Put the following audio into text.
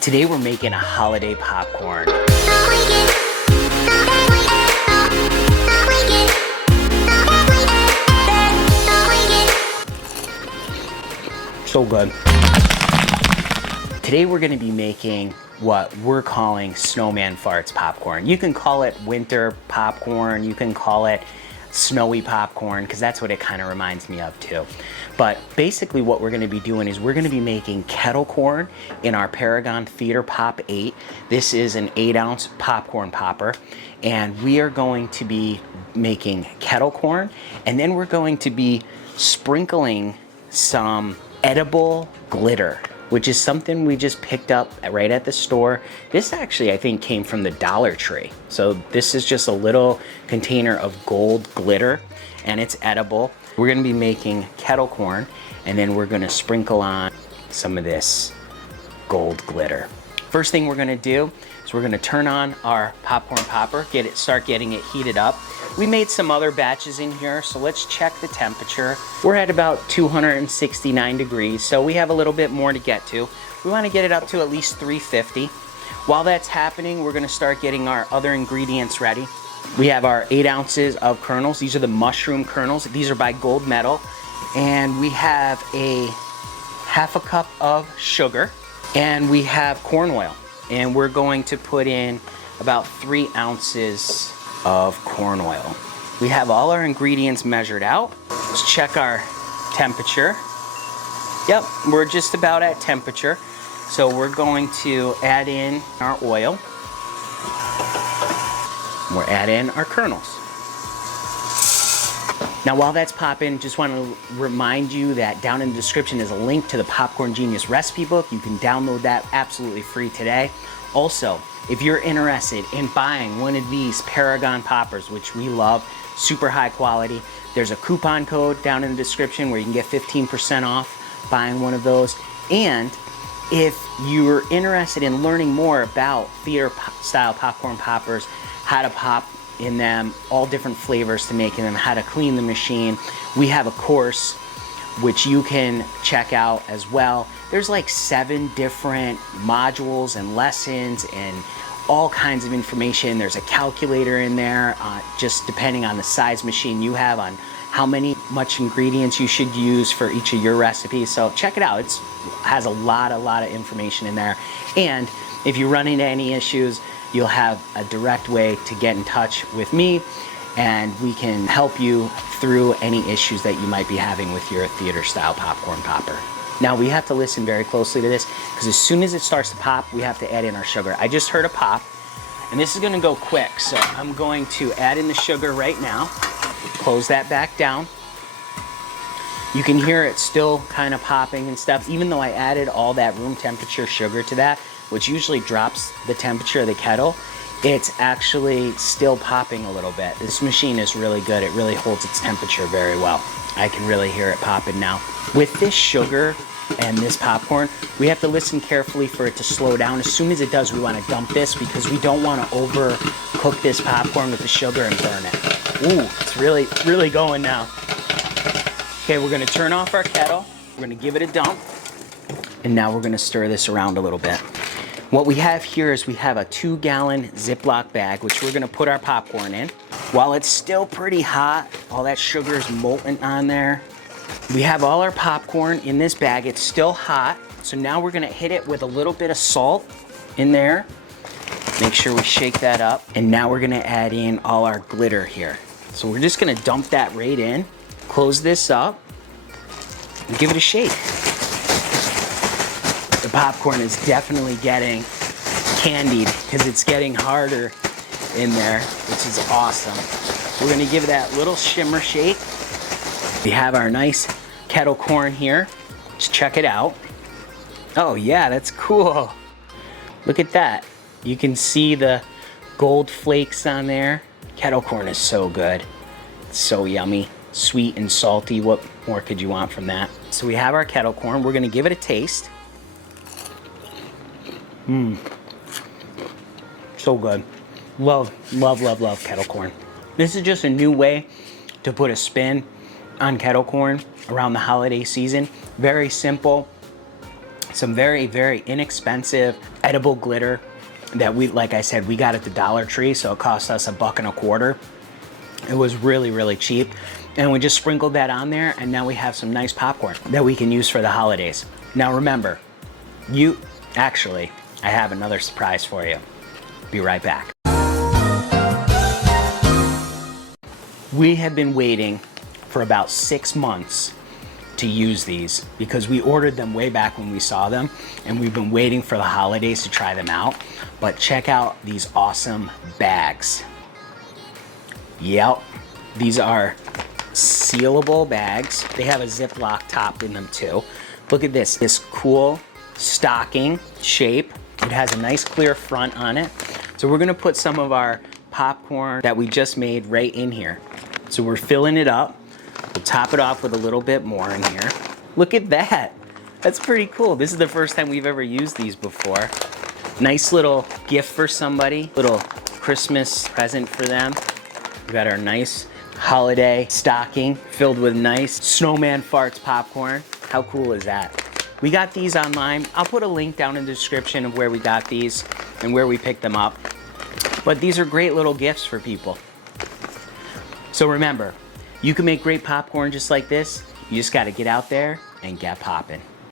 Today we're making a holiday popcorn. So good. Today we're gonna be making what we're calling snowman farts popcorn. You can call it winter popcorn, you can call it snowy popcorn, because that's what it kind of reminds me of too. But basically what we're going to be doing is we're going to be making kettle corn in our Paragon Theater Pop 8. This is an 8-ounce popcorn popper, and we are going to be making kettle corn, and then we're going to be sprinkling some edible glitter, which is something we just picked up right at the store. This actually, I think, came from the Dollar Tree. So this is just a little container of gold glitter, and it's edible. We're gonna be making kettle corn, and then we're gonna sprinkle on some of this gold glitter. First thing we're gonna do is we're gonna turn on our popcorn popper, start getting it heated up. We made some other batches in here, so let's check the temperature. We're at about 269 degrees, so we have a little bit more to get to. We wanna get it up to at least 350. While that's happening, we're gonna start getting our other ingredients ready. We have our 8 ounces of kernels. These are the mushroom kernels. These are by Gold Medal. And we have a half a cup of sugar, and we have corn oil. And we're going to put in about 3 ounces of corn oil. We have all our ingredients measured out. Let's check our temperature. Yep, we're just about at temperature. So we're going to add in our oil. We're adding our kernels. Now while that's popping, just want to remind you that down in the description is a link to the Popcorn Genius recipe book. You can download that absolutely free today. Also, if you're interested in buying one of these Paragon poppers, which we love, super high quality, there's a coupon code down in the description where you can get 15% off buying one of those. And if you're interested in learning more about theater style popcorn poppers, how to pop in them, all different flavors to make in them, how to clean the machine, we have a course which you can check out as well. There's like 7 different modules and lessons and all kinds of information. There's a calculator in there, just depending on the size machine you have, on how much ingredients you should use for each of your recipes. So check it out. It has a lot of information in there. And if you run into any issues, you'll have a direct way to get in touch with me, and we can help you through any issues that you might be having with your theater style popcorn popper. Now we have to listen very closely to this, because as soon as it starts to pop, we have to add in our sugar. I just heard a pop, and this is gonna go quick, so I'm going to add in the sugar right now. Close that back down. You can hear it still kind of popping and stuff, even though I added all that room temperature sugar to that, which usually drops the temperature of the kettle. It's actually still popping a little bit. This machine is really good. It really holds its temperature very well. I can really hear it popping now. With this sugar and this popcorn, we have to listen carefully for it to slow down. As soon as it does, we want to dump this, because we don't want to overcook this popcorn with the sugar and burn it. Ooh, it's really going now. Okay, we're gonna turn off our kettle. We're gonna give it a dump. And now we're gonna stir this around a little bit. What we have here is we have a 2-gallon Ziploc bag, which we're gonna put our popcorn in. While it's still pretty hot, all that sugar is molten on there. We have all our popcorn in this bag. It's still hot. So now we're gonna hit it with a little bit of salt in there. Make sure we shake that up. And now we're gonna add in all our glitter here. So we're just gonna dump that right in, close this up, and give it a shake. The popcorn is definitely getting candied, because it's getting harder in there, which is awesome. We're gonna give that little shimmer shake. We have our nice kettle corn here. Let's check it out. Oh yeah, that's cool. Look at that. You can see the gold flakes on there. Kettle corn is so good. It's so yummy, sweet and salty. What more could you want from that? So we have our kettle corn. We're gonna give it a taste. So good. Love kettle corn. This is just a new way to put a spin on kettle corn around the holiday season. Very simple. Some very inexpensive edible glitter that we, like I said, we got at the Dollar Tree, so it cost us $1.25. It was really, really cheap. And we just sprinkled that on there, and now we have some nice popcorn that we can use for the holidays. Now remember, actually, I have another surprise for you. Be right back. We have been waiting for about 6 months to use these because we ordered them way back when we saw them, and we've been waiting for the holidays to try them out. But check out these awesome bags. Yep, these are sealable bags. They have a Ziploc top in them too. Look at this cool stocking shape. It has a nice clear front on it. So we're gonna put some of our popcorn that we just made right in here. So we're filling it up. We'll top it off with a little bit more in here. Look at that. That's pretty cool. This is the first time we've ever used these before. Nice little gift for somebody, little Christmas present for them. We got our nice holiday stocking filled with nice snowman farts popcorn. How cool is that? We got these online. I'll put a link down in the description of where we got these and where we picked them up. But these are great little gifts for people. So remember, you can make great popcorn just like this. You just gotta get out there and get popping.